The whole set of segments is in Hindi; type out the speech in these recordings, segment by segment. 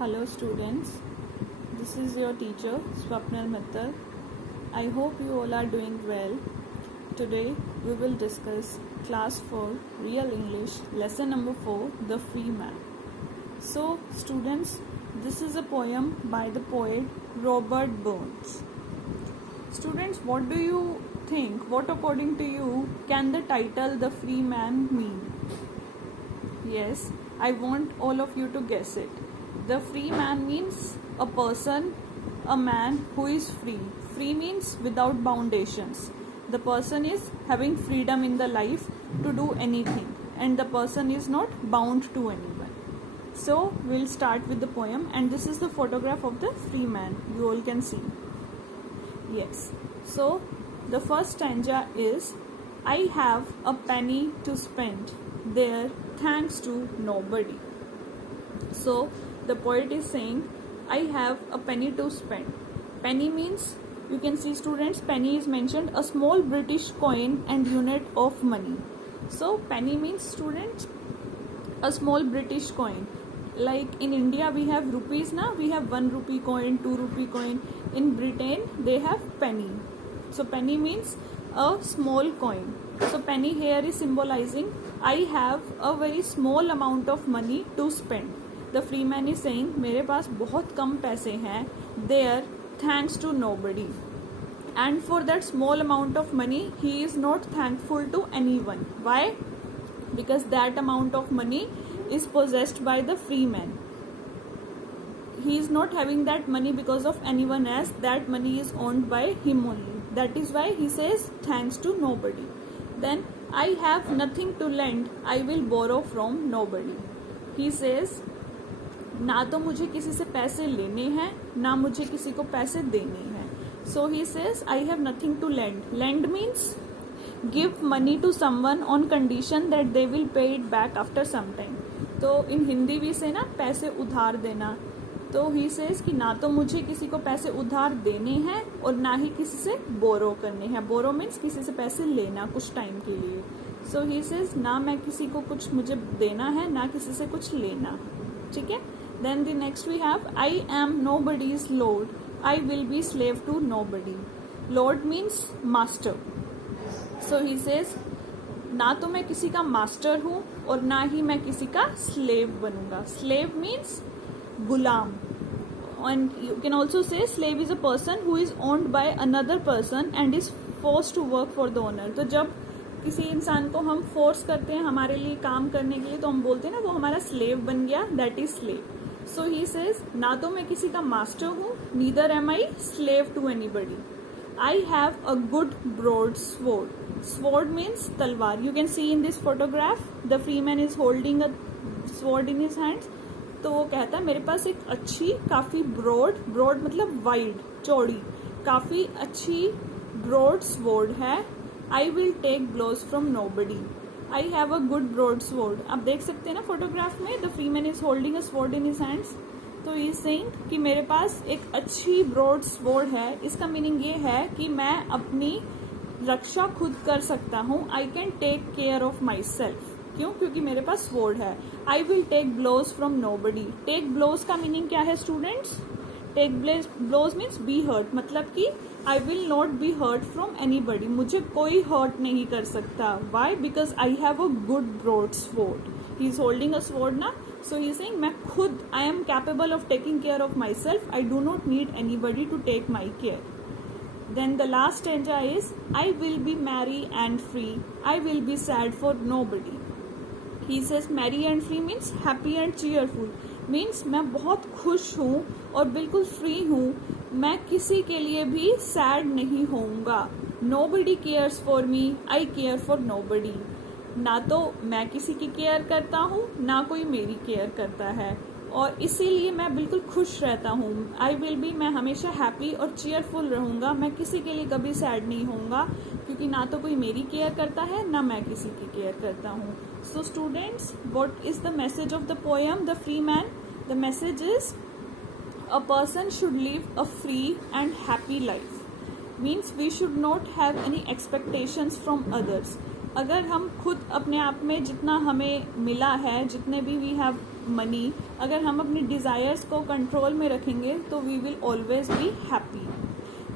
Hello students, this is your teacher Swapnil Mittal. I hope you all are doing well. Today we will discuss class 4 Real English lesson number 4 The Free Man. So students, this is a poem by the poet Robert Burns. Students, what do you think? What according to you can the title The Free Man mean? Yes, I want all of you to guess it. The free man means a person, a man who is free. Free means without foundations. The person is having freedom in the life to do anything, and the person is not bound to anyone. So we'll start with the poem, and this is the photograph of the free man. You all can see. Yes. So the first stanza is, I have a penny to spend there thanks to nobody. So the poet is saying, I have a penny to spend. Penny means, you can see students, penny is mentioned, a small British coin and unit of money. So penny means, students, a small British coin. Like in India we have rupees na, we have 1 rupee coin, 2 rupee coin. In Britain they have penny. So penny means a small coin. So penny here is symbolizing, I have a very small amount of money to spend. The free man is saying, मेरे पास बहुत कम पैसे हैं, there thanks to nobody. And for that small amount of money, he is not thankful to anyone. Why? Because that amount of money is possessed by the free man. He is not having that money because of anyone else. That money is owned by him only. That is why he says, thanks to nobody. Then, I have nothing to lend, I will borrow from nobody. He says, ना तो मुझे किसी से पैसे लेने हैं, ना मुझे किसी को पैसे देने हैं. So he says, I have nothing to lend. Lend means give money to someone on condition that they will pay it back after some time. तो in हिंदी भी से ना पैसे उधार देना. तो he says कि ना तो मुझे किसी को पैसे उधार देने हैं और ना ही किसी से बोरो करने हैं. बोरो मीन्स किसी से पैसे लेना कुछ टाइम के लिए. So he says, ना मैं किसी को कुछ मुझे देना है, ना किसी से कुछ लेना. ठीक है. Then the next we have, I am nobody's lord, I will be slave to nobody. Lord means master. So he says, ना तो मैं किसी का master हूँ और ना ही मैं किसी का slave बनूंगा. Slave means Ghulam. And you can also say slave is a person who is owned by another person and is forced to work for the owner. तो जब किसी इंसान को हम फोर्स करते हैं हमारे लिए काम करने के लिए, तो हम बोलते हैं ना वो हमारा स्लेव बन गया, that is slave. So he says, ना तो मैं किसी का मास्टर हूँ, neither am I slave to anybody. I have a good broad sword. Sword means तलवार. You can see in this photograph the free man is holding a sword in his hands. तो वो कहता है मेरे पास एक अच्छी, काफी ब्रॉड मतलब वाइड, चौड़ी, काफी अच्छी ब्रॉड स्वॉर्ड है. I will take blows from nobody. I have a good broad sword. आप देख सकते हैं ना फोटोग्राफ में, the free man is holding a sword in his hands. तो he is saying कि मेरे पास एक अच्छी broad sword है. इसका मीनिंग ये है कि मैं अपनी रक्षा खुद कर सकता हूँ. I can take care of myself. क्यों? क्योंकि मेरे पास sword है. I will take blows from nobody. Take blows का मीनिंग क्या है students? Take blows means be hurt. मतलब कि I will not be hurt from anybody. मुझे कोई hurt नहीं कर सकता. Why? Because I have a good broad sword. He is holding a sword ना. So he is saying मैं खुद I am capable of taking care of myself. I do not need anybody to take my care. Then the last stanza is, I will be merry and free. I will be sad for nobody. He says merry and free means happy and cheerful. Means मैं बहुत खुश हूँ और बिल्कुल फ्री हूँ. मैं किसी के लिए भी सैड नहीं होऊंगा. Nobody cares for me, I care for nobody. ना तो मैं किसी की केयर करता हूँ, ना कोई मेरी केयर करता है, और इसीलिए मैं बिल्कुल खुश रहता हूँ. आई विल बी, मैं हमेशा हैप्पी और चीयरफुल रहूँगा. मैं किसी के लिए कभी सैड नहीं होऊंगा, क्योंकि ना तो कोई मेरी केयर करता है, ना मैं किसी की केयर करता हूँ. So students, what is the message of the poem, The Free Man? The message is, a person should live a free and happy life. Means we should not have any expectations from others. अगर हम खुद अपने आप में जितना हमें मिला है, जितने भी वी हैव मनी, अगर हम अपनी डिज़ायर्स को कंट्रोल में रखेंगे तो we will always be happy.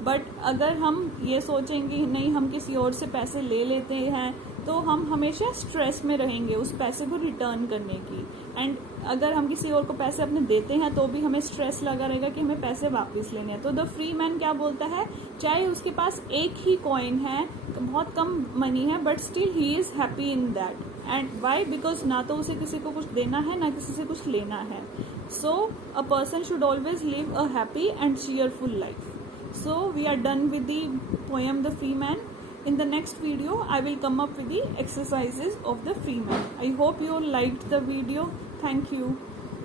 But अगर हम ये सोचेंगे नहीं हम किसी और से पैसे ले लेते हैं, तो हम हमेशा स्ट्रेस में रहेंगे उस पैसे को रिटर्न करने की। एंड अगर हम किसी और को पैसे अपने देते हैं तो भी हमें स्ट्रेस लगा रहेगा कि हमें पैसे वापस लेने हैं। तो द फ्री मैन क्या बोलता है, चाहे उसके पास एक ही कॉइन है, तो बहुत कम मनी है, but still he is happy in that. And why? Because ना तो उसे किसी को कुछ देना है, ना किसी से कुछ लेना है। So a person should always live a happy and cheerful life. So we are done with the poem The Free Man. In the next video, I will come up with the exercises of The Free Man. I hope you all liked the video. Thank you.